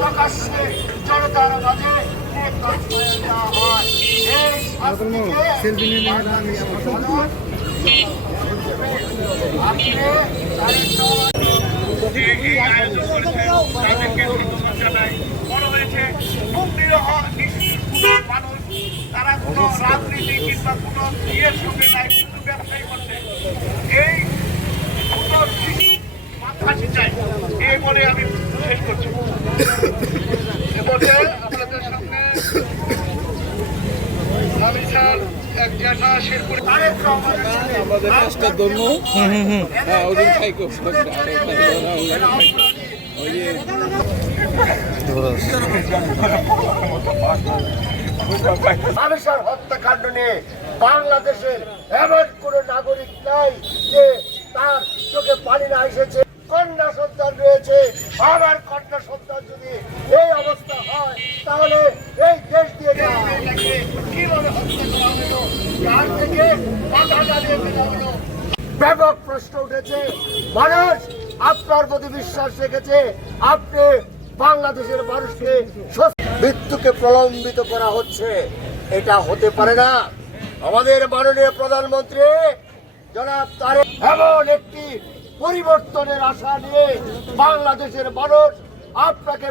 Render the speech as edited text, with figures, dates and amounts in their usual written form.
প্রকাশ্যে জনতার মাঝে দেওয়া হয়। এই মানুষ তারা কোনো রাজনীতি কিংবা কোনো ইয়ের সঙ্গে নাই, কিন্তু ব্যবসায়ী করছে। এই ফাঁসি চাই এই বলে আমি শেষ করছি। আপনাদের সামনে আমি স্যার এক জ্যাঠা শেরপুরে আমাদের কাজটা ধন্য ওজন খাইকো মানুষের হত্যাকাণ্ড নিয়ে বাংলাদেশের এমন কোন নাগরিক নাই যে তার চোখে পানি না এসেছে। কন্যা সন্তান রয়েছে, আবার কন্যা সন্তান যদি এই অবস্থা হয় তাহলে এই দেশ দিয়ে কিভাবে হত্যা করা হলো, তার থেকে বাধা জ্বালিয়ে ফেলা হলো। ব্যাপক প্রশ্ন উঠেছে। মানুষ আপনার প্রতি বিশ্বাস রেখেছে, আপনি বাংলাদেশের মানুষকে মৃত্যুকে প্রলম্বিত করা হচ্ছে, এটা হতে পারে না। আমাদের মাননীয় প্রধানমন্ত্রী জনাব তারেক এমন একটি পরিবর্তনের আশা নিয়ে বাংলাদেশের মানুষ আপনাকে